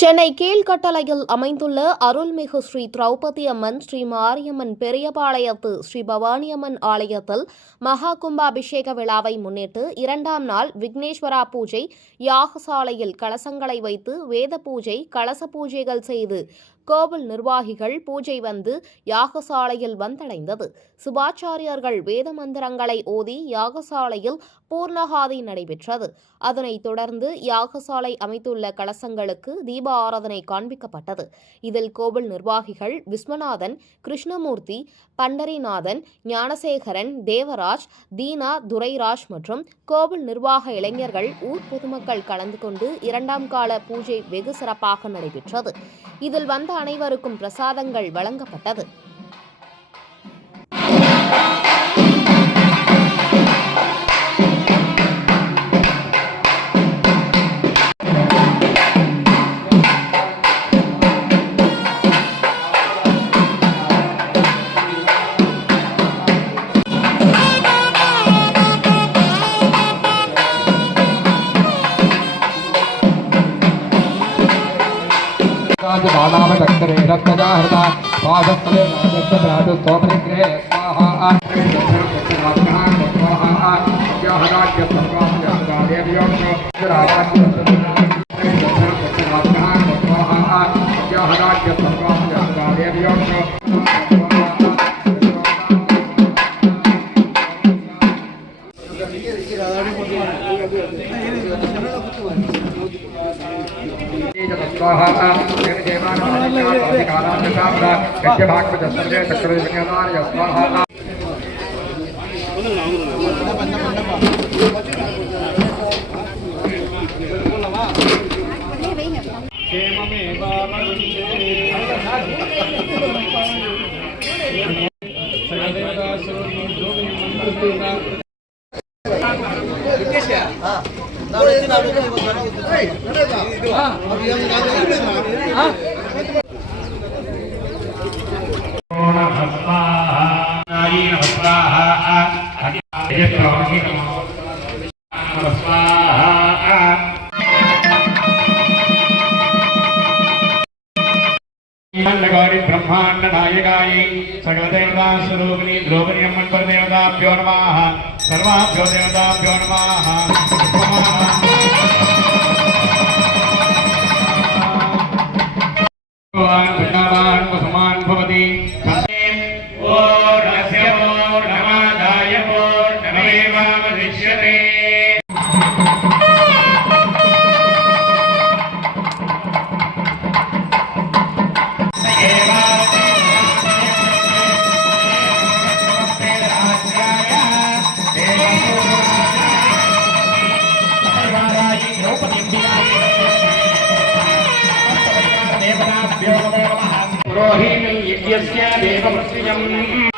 சென்னை கீழ்கட்டளையில் அமைந்துள்ள அருள்மிகு ஸ்ரீ திரௌபதி அம்மன், ஸ்ரீ மாரியம்மன் பெரியபாளையத்து ஸ்ரீ பவானியம்மன் ஆலயத்தில் மகா கும்பாபிஷேக விழாவை முன்னிட்டு 2ஆம் நாள் விக்னேஸ்வரா பூஜை, யாகசாலையில் கலசங்களை வைத்து வேத பூஜை, கலச பூஜைகள் செய்து கோவில் நிர்வாகிகள் பூஜை வந்து யாகசாலையில் வந்தடைந்தது. சுபாச்சாரியர்கள் வேத மந்திரங்களை ஓதி யாகசாலையில் பூர்ணகாதி நடைபெற்றது. அதனைத் தொடர்ந்து யாகசாலை அமைத்துள்ள கலசங்களுக்கு தீப ஆராதனை காண்பிக்கப்பட்டது. இதில் கோவில் நிர்வாகிகள் விஸ்வநாதன், கிருஷ்ணமூர்த்தி, பண்டரிநாதன், ஞானசேகரன், தேவராஜ், தீனா, துரைராஜ் மற்றும் கோவில் நிர்வாக இளைஞர்கள், ஊர் பொதுமக்கள் கலந்து கொண்டு 2ஆம் கால பூஜை வெகு சிறப்பாக நடைபெற்றது. இதில் வந்த அனைவருக்கும் பிரசாதங்கள் வழங்கப்பட்டது. बालावचक्रे रक्तजाहृता पादस्थले राजस्वभ्रातस्तोपरिग्रहे स्वाहा ब्रह्मांड नायकाय सकल देवता स्वरूपिणी द्रौपदी अम्मन पर देवताभ्यो नमः सर्वाभ्यो देवताभ्यो नमः भगवान समान भवति पुरोहितं यज्ञस्य देवमस्त्यम्